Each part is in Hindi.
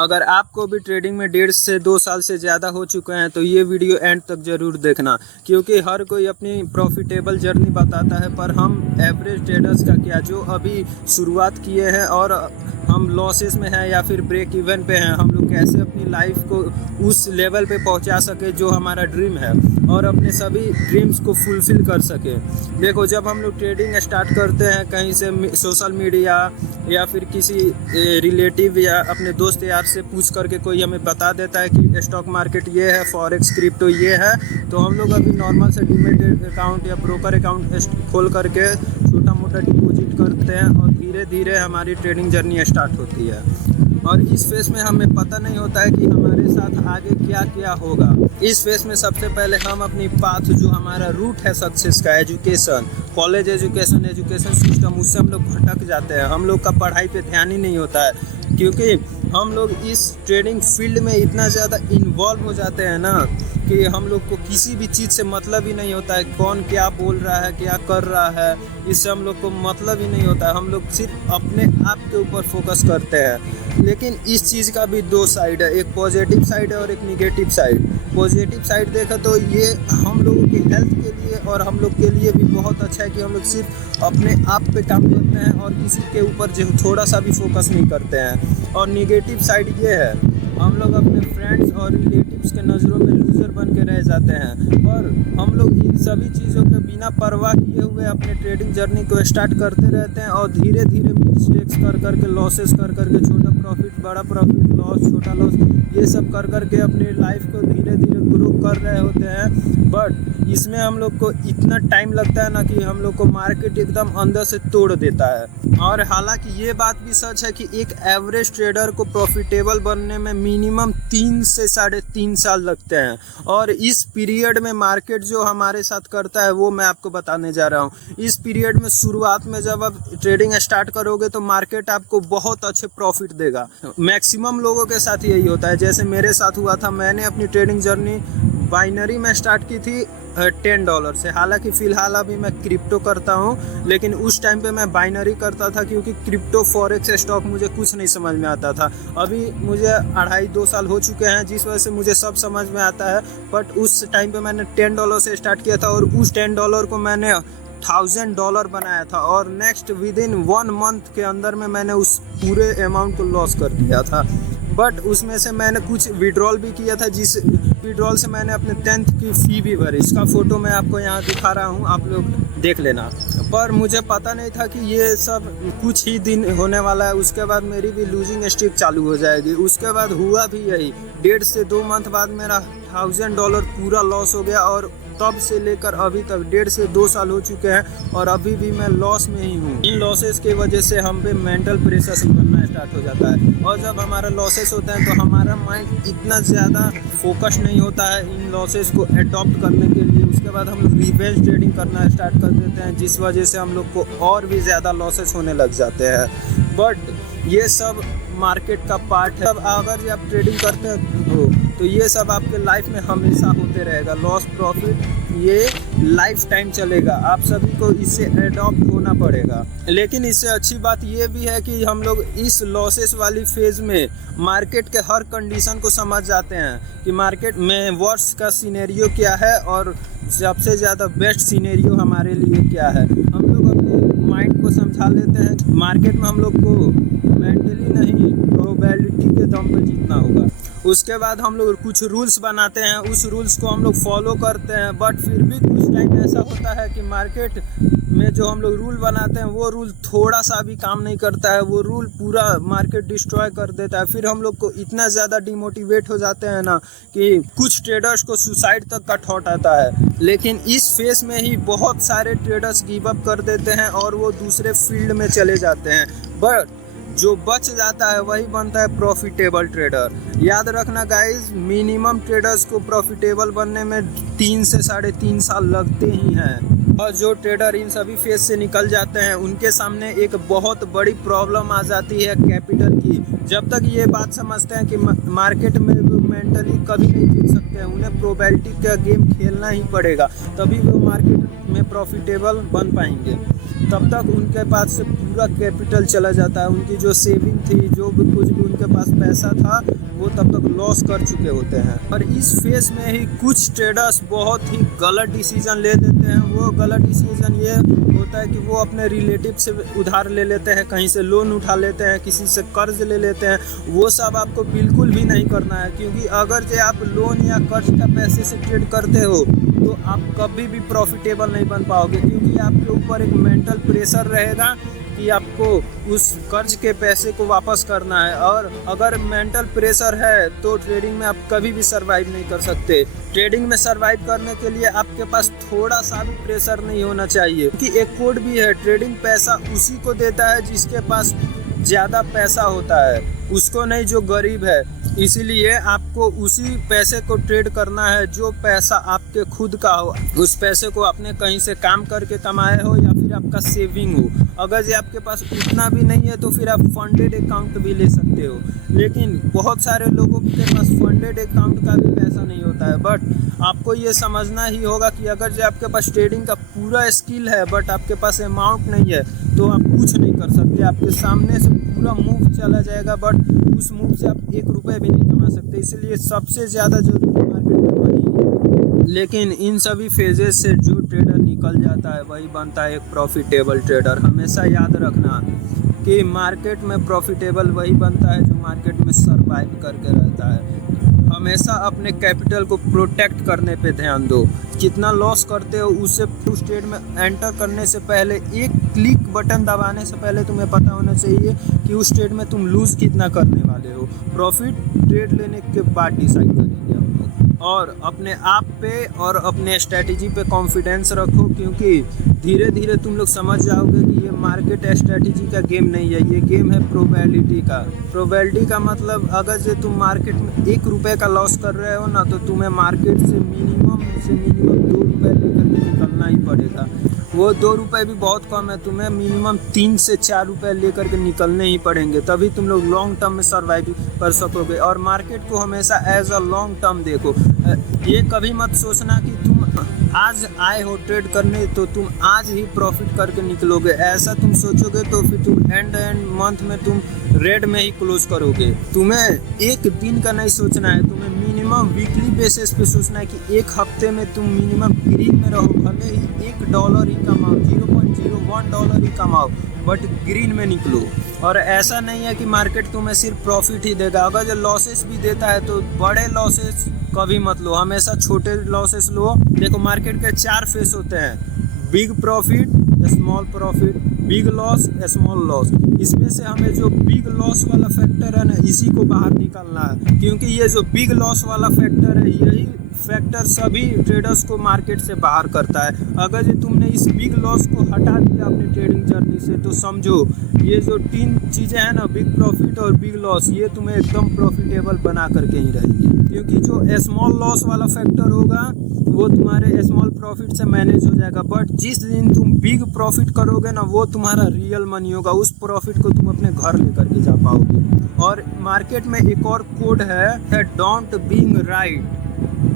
अगर आपको भी ट्रेडिंग में 1.5 से 2 साल से ज़्यादा हो चुके हैं तो ये वीडियो एंड तक ज़रूर देखना, क्योंकि हर कोई अपनी प्रॉफिटेबल जर्नी बताता है, पर हम एवरेज ट्रेडर्स का क्या, जो अभी शुरुआत किए हैं और हम लॉसेस में हैं या फिर ब्रेक इवन पे हैं, हम लोग कैसे अपनी लाइफ को उस लेवल पे पहुंचा सके जो हमारा ड्रीम है और अपने सभी ड्रीम्स को फुलफ़िल कर सके। देखो, जब हम लोग ट्रेडिंग स्टार्ट करते हैं कहीं से सोशल मीडिया या फिर किसी रिलेटिव या अपने दोस्त यार से पूछ करके कोई हमें बता देता है कि स्टॉक मार्केट ये है, फॉरेक्स क्रिप्टो ये है, तो हम लोग अभी नॉर्मल से डीमैट अकाउंट या ब्रोकर अकाउंट खोल करके छोटा मोटा डिपॉजिट करते हैं और धीरे धीरे हमारी ट्रेडिंग जर्नी स्टार्ट होती है। और इस फेस में हमें पता नहीं होता है कि हमारे साथ आगे क्या क्या होगा। इस फेस में सबसे पहले हम अपनी पाथ, जो हमारा रूट है सक्सेस का, एजुकेशन, कॉलेज एजुकेशन सिस्टम, उससे हम लोग भटक जाते हैं। हम लोग का पढ़ाई पे ध्यान ही नहीं होता है, क्योंकि हम लोग इस ट्रेडिंग फील्ड में इतना ज़्यादा इन्वॉल्व हो जाते हैं ना कि हम लोग को किसी भी चीज़ से मतलब ही नहीं होता है, कौन क्या बोल रहा है, क्या कर रहा है, इससे हम लोग को मतलब ही नहीं होता है। हम लोग सिर्फ अपने आप के ऊपर फोकस करते हैं। लेकिन इस चीज़ का भी दो साइड है, एक पॉजिटिव साइड है और एक निगेटिव साइड। पॉजिटिव साइड देखा तो ये हम लोगों की हेल्थ के लिए और हम लोग के लिए भी बहुत अच्छा है कि हम लोग सिर्फ अपने आप पे काम करते हैं और किसी के ऊपर जो थोड़ा सा भी फोकस नहीं करते हैं। और निगेटिव साइड ये है, हम लोग अपने फ्रेंड्स और रिलेटिव्स के नज़रों में लूज़र बन के रह जाते हैं और हम लोग इन सभी चीज़ों के बिना परवाह किए हुए अपने ट्रेडिंग जर्नी को स्टार्ट करते रहते हैं और धीरे धीरे मिस्टेक्स कर के, लॉसेस कर के, छोटा प्रॉफिट, बड़ा प्रॉफिट, लॉस, छोटा लॉस, ये सब कर के अपनी लाइफ को धीरे धीरे ग्रो कर रहे होते हैं। बट इसमें हम लोग को इतना टाइम लगता है ना कि हम लोग को मार्केट एकदम अंदर से तोड़ देता है। और हालांकि ये बात भी सच है कि एक एवरेज ट्रेडर को प्रॉफिटेबल बनने में मिनिमम 3 से 3.5 साल लगते हैं। और इस पीरियड में मार्केट जो हमारे साथ करता है वो मैं आपको बताने जा रहा हूँ। इस पीरियड में शुरुआत में जब आप ट्रेडिंग स्टार्ट करोगे तो मार्केट आपको बहुत अच्छे प्रॉफिट देगा। मैक्सिमम लोगों के साथ यही होता है, जैसे मेरे साथ हुआ था। मैंने अपनी ट्रेडिंग जर्नी बाइनरी में स्टार्ट की थी $10 से। हालांकि फ़िलहाल अभी मैं क्रिप्टो करता हूं, लेकिन उस टाइम पे मैं बाइनरी करता था, क्योंकि क्रिप्टो, फॉरेक्स, स्टॉक मुझे कुछ नहीं समझ में आता था। अभी मुझे 2.5 साल हो चुके हैं, जिस वजह से मुझे सब समझ में आता है। बट उस टाइम पे मैंने $10 से स्टार्ट किया था और उस $10 को मैंने $1000 बनाया था और नेक्स्ट विदिन 1 मंथ के अंदर में मैंने उस पूरे अमाउंट को लॉस कर दिया था। बट उसमें से मैंने कुछ विड्रॉल भी किया था, जिस विड्रॉल से मैंने अपने 10th की फ़ी भी भरी। इसका फ़ोटो मैं आपको यहाँ दिखा रहा हूँ, आप लोग देख लेना। पर मुझे पता नहीं था कि ये सब कुछ ही दिन होने वाला है, उसके बाद मेरी भी लूजिंग स्ट्रीक चालू हो जाएगी। उसके बाद हुआ भी यही, 1.5 से 2 मंथ बाद मेरा $1000 पूरा लॉस हो गया और तब से लेकर अभी तक 1.5 से 2 साल हो चुके हैं और अभी भी मैं लॉस में ही हूँ। इन लॉसेस की वजह से हम पे मेंटल प्रेशर बनना स्टार्ट हो जाता है और जब हमारा लॉसेस होता है तो हमारा माइंड इतना ज़्यादा फोकस नहीं होता है इन लॉसेस को एडॉप्ट करने के लिए। उसके बाद हम लोग रिवेंज ट्रेडिंग करना स्टार्ट कर देते हैं, जिस वजह से हम लोग को और भी ज़्यादा लॉसेस होने लग जाते हैं। बट ये सब मार्केट का पार्ट है। अब अगर आप ट्रेडिंग करते हो तो ये सब आपके लाइफ में हमेशा होते रहेगा। लॉस प्रॉफिट ये लाइफ टाइम चलेगा, आप सभी को इससे एडॉप्ट होना पड़ेगा। लेकिन इससे अच्छी बात ये भी है कि हम लोग इस लॉसेस वाली फेज़ में मार्केट के हर कंडीशन को समझ जाते हैं कि मार्केट में वर्स्ट का सिनेरियो क्या है और सबसे ज़्यादा बेस्ट सिनेरियो हमारे लिए क्या है। हम लोग अपने माइंड को समझा लेते हैं। मार्केट में हम लोग को मेंटली नहीं, प्रोबेबिलिटी के दम पर जीतना होगा। उसके बाद हम लोग कुछ रूल्स बनाते हैं, उस रूल्स को हम लोग फॉलो करते हैं। बट फिर भी कुछ टाइम ऐसा होता है कि मार्केट में जो हम लोग रूल बनाते हैं वो रूल थोड़ा सा भी काम नहीं करता है, वो रूल पूरा मार्केट डिस्ट्रॉय कर देता है। फिर हम लोग को इतना ज़्यादा डिमोटिवेट हो जाते हैं ना कि कुछ ट्रेडर्स को सुसाइड तक का थॉट आता है। लेकिन इस फेस में ही बहुत सारे ट्रेडर्स गिव अप कर देते हैं और वो दूसरे फील्ड में चले जाते हैं। बट जो बच जाता है वही बनता है प्रॉफिटेबल ट्रेडर। याद रखना गाइस, मिनिमम ट्रेडर्स को प्रॉफिटेबल बनने में 3 से 3.5 साल लगते ही हैं। और जो ट्रेडर इन सभी फेज से निकल जाते हैं उनके सामने एक बहुत बड़ी प्रॉब्लम आ जाती है कैपिटल की। जब तक ये बात समझते हैं कि मार्केट में मेंटली कभी नहीं जीत सकते हैं, उन्हें प्रोबेबिलिटी का गेम खेलना ही पड़ेगा, तभी वो मार्केट में प्रॉफिटेबल बन पाएंगे। तब तक उनके पास से पूरा कैपिटल चला जाता है, उनकी जो सेविंग थी, जो भी कुछ भी उनके पास पैसा था, वो तब तक लॉस कर चुके होते हैं। और इस फेज में ही कुछ ट्रेडर्स बहुत ही गलत डिसीजन ले लेते हैं। वो गलत डिसीजन ये होता है कि वो अपने रिलेटिव से उधार ले लेते हैं, कहीं से लोन उठा लेते हैं, किसी से कर्ज ले लेते हैं। वो सब आपको बिल्कुल भी नहीं करना है, क्योंकि अगर जो आप लोन या कर्ज का पैसे से ट्रेड करते हो तो आप कभी भी प्रॉफिटेबल नहीं बन पाओगे, क्योंकि आपके ऊपर एक मेंटल प्रेशर रहेगा कि आपको उस कर्ज के पैसे को वापस करना है। और अगर मेंटल प्रेशर है तो ट्रेडिंग में आप कभी भी सरवाइव नहीं कर सकते। ट्रेडिंग में सरवाइव करने के लिए आपके पास थोड़ा सा भी प्रेशर नहीं होना चाहिए, क्योंकि एक कोड भी है, ट्रेडिंग पैसा उसी को देता है जिसके पास ज़्यादा पैसा होता है, उसको नहीं जो गरीब है। इसीलिए आपको उसी पैसे को ट्रेड करना है जो पैसा आपके खुद का हो, उस पैसे को आपने कहीं से काम करके कमाए हो या फिर आपका सेविंग हो। अगर ये आपके पास उतना भी नहीं है तो फिर आप फंडेड अकाउंट भी ले सकते हो, लेकिन बहुत सारे लोगों के पास फंडेड अकाउंट का भी पैसा नहीं होता है। बट आपको ये समझना ही होगा कि अगर जो आपके पास ट्रेडिंग का पूरा स्किल है बट आपके पास अमाउंट नहीं है तो आप कुछ नहीं कर सकते। आपके सामने से पूरा मूव चला जाएगा बट उस मूव से आप 1 रुपये भी नहीं कमा सकते। इसलिए सबसे ज़्यादा जरूरी मार्केट में मनी है। लेकिन इन सभी फेजेस से जो ट्रेडर निकल जाता है वही बनता है एक प्रॉफिटेबल ट्रेडर। हमेशा याद रखना कि मार्केट में प्रॉफिटेबल वही बनता है जो मार्केट में सर्वाइव करके रहता है। हमेशा अपने कैपिटल को प्रोटेक्ट करने पे ध्यान दो। कितना लॉस करते हो उससे उस ट्रेड में एंटर करने से पहले, एक क्लिक बटन दबाने से पहले तुम्हें पता होना चाहिए कि उस ट्रेड में तुम लूज़ कितना करने वाले हो। प्रॉफिट ट्रेड लेने के बाद डिसाइड करेंगे हम लोग। और अपने आप पे और अपने स्ट्रैटेजी पे कॉन्फिडेंस रखो, क्योंकि धीरे धीरे तुम लोग समझ जाओगे कि ये मार्केट स्ट्रैटेजी का गेम नहीं है, ये गेम है प्रोबेबिलिटी का। प्रोबेबिलिटी का मतलब अगर जो तुम मार्केट में 1 रुपये का लॉस कर रहे हो ना, तो तुम्हें मार्केट से मिनिमम 2 रुपये लेकर के निकलना ही पड़ेगा। वो 2 रुपये भी बहुत कम है, तुम्हें मिनिमम 3 से 4 रुपये लेकर के निकलने ही पड़ेंगे, तभी तुम लोग लॉन्ग टर्म में सर्वाइव कर सकोगे। और मार्केट को हमेशा एज अ लॉन्ग टर्म देखो। ये कभी मत सोचना कि तुम आज आए हो ट्रेड करने तो तुम आज ही प्रॉफिट करके निकलोगे। ऐसा तुम सोचोगे तो फिर तुम एंड मंथ में तुम रेड में ही क्लोज करोगे। तुम्हें एक दिन का नहीं सोचना है, तुम्हें मिनिमम वीकली बेसिस पे सोचना है कि एक हफ्ते में तुम मिनिमम ग्रीन में रहो। भले ही $1 ही कमाओ, $0.01 ही कमाओ, बट ग्रीन में निकलो। और ऐसा नहीं है कि मार्केट तुम्हें सिर्फ प्रॉफिट ही देगा। अगर जो लॉसेस भी देता है तो बड़े लॉसेस कभी मत लो, हमेशा छोटे लॉसेस लो। देखो मार्केट के 4 फेस होते हैं, big profit, small profit, big loss, small loss. इसमें से हमें जो बिग लॉस वाला फैक्टर है ना, इसी को बाहर निकालना है, क्योंकि ये जो बिग लॉस वाला फैक्टर है यही फैक्टर सभी ट्रेडर्स को मार्केट से बाहर करता है। अगर जो तुमने इस बिग लॉस को हटा दिया अपनी ट्रेडिंग जर्नी से तो समझो ये जो 3 चीज़ें हैं ना, बिग प्रॉफिट और बिग लॉस, ये तुम्हें एकदम प्रॉफिटेबल बना करके ही रहेंगी। क्योंकि जो स्मॉल लॉस वाला फैक्टर होगा वो तुम्हारे स्मॉल प्रॉफिट से मैनेज हो जाएगा, बट जिस दिन तुम बिग प्रॉफिट करोगे ना वो तुम्हारा रियल मनी होगा। उस प्रॉफिट को तुम अपने घर लेकर के जा पाओगे। और मार्केट में एक और कोड है don't being right,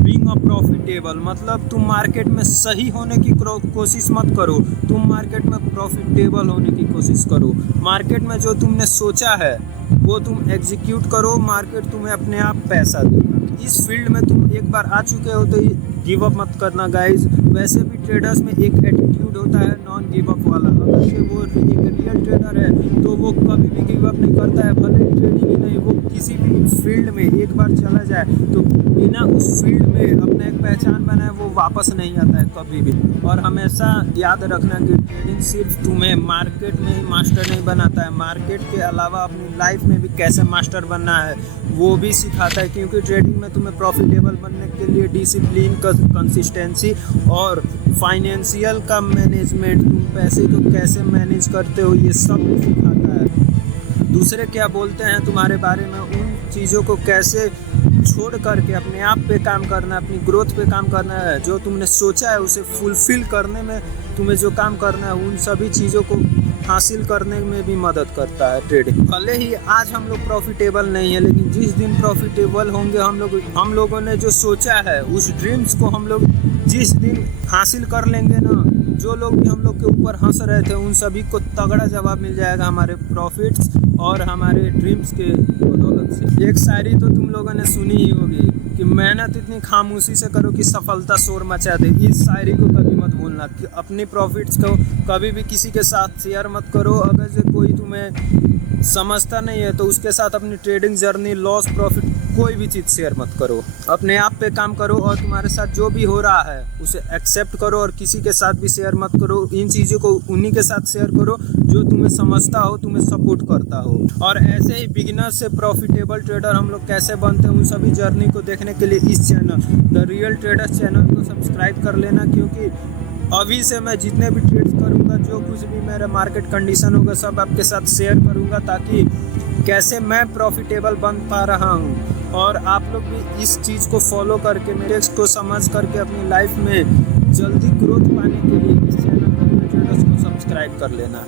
being a profitable. मतलब तुम मार्केट में सही होने की कोशिश मत करो, तुम मार्केट में प्रॉफिटेबल होने की कोशिश करो। मार्केट में जो तुमने सोचा है वो तुम एग्जीक्यूट करो, मार्केट तुम्हें अपने आप पैसा देगा। इस फील्ड में तुम एक बार आ चुके हो तो गिव अप मत करना गाइज। वैसे भी ट्रेडर्स में एक एटीट्यूड होता है नॉन गिव अप वाला। अगर से वो एक रियल ट्रेडर है तो वो कभी भी गिव अप नहीं करता है, भले ट्रेडिंग ही नहीं, वो किसी भी फील्ड में एक बार चला जाए तो बिना उस फील्ड में अपना एक पहचान बनाए वो वापस नहीं आता है कभी भी। और हमेशा याद रखना कि ट्रेडिंग सिर्फ तुम्हें मार्केट में ही मास्टर नहीं बनाता है, मार्केट के अलावा अपनी लाइफ में भी कैसे मास्टर बनना है वो भी सिखाता है। क्योंकि ट्रेडिंग में तुम्हें प्रॉफिटेबल बनने के लिए डिसिप्लिन, कंसिस्टेंसी और फाइनेंशियल का मैनेजमेंट, तुम पैसे को कैसे मैनेज करते हो ये सब सिखाता है। दूसरे क्या बोलते हैं तुम्हारे बारे में, उन चीज़ों को कैसे छोड़ करके अपने आप पे काम करना है, अपनी ग्रोथ पे काम करना है। जो तुमने सोचा है उसे फुलफिल करने में तुम्हें जो काम करना है, उन सभी चीज़ों को हासिल करने में भी मदद करता है ट्रेडिंग। भले ही आज हम लोग प्रॉफिटेबल नहीं है, लेकिन जिस दिन प्रॉफिटेबल होंगे हम लोगों ने जो सोचा है उस ड्रीम्स को हम लोग जिस दिन हासिल कर लेंगे ना, जो लोग भी हम लोग के ऊपर हंस रहे थे उन सभी को तगड़ा जवाब मिल जाएगा हमारे प्रॉफिट्स और हमारे ड्रीम्स के बदौलत से। एक शायरी तो तुम लोगों ने सुनी ही होगी कि मेहनत इतनी खामोशी से करो कि सफलता शोर मचा दे। इस शायरी को कभी मत भूलना कि अपनी प्रॉफिट्स को कभी भी किसी के साथ शेयर मत करो। अगर से कोई तुम्हें समझता नहीं है तो उसके साथ अपनी ट्रेडिंग जर्नी, लॉस, प्रॉफिट कोई भी चीज़ शेयर मत करो। अपने आप पे काम करो और तुम्हारे साथ जो भी हो रहा है उसे एक्सेप्ट करो और किसी के साथ भी शेयर मत करो। इन चीज़ों को उन्हीं के साथ शेयर करो जो तुम्हें समझता हो, तुम्हें सपोर्ट करता हो। और ऐसे ही बिगिनर से प्रॉफिटेबल ट्रेडर हम लोग कैसे बनते हैं उन सभी जर्नी को देखने के लिए इस channel the real traders channel को सब्सक्राइब कर लेना, क्योंकि अभी से मैं जितने भी ट्रेड्स करूंगा, जो कुछ भी मेरा मार्केट कंडीशन होगा, सब आपके साथ शेयर करूंगा ताकि कैसे मैं प्रॉफिटेबल बन पा रहा हूं। और आप लोग भी इस चीज़ को फॉलो करके, मेरे को समझ करके अपनी लाइफ में जल्दी ग्रोथ पाने के लिए इस चैनल को सब्सक्राइब कर लेना।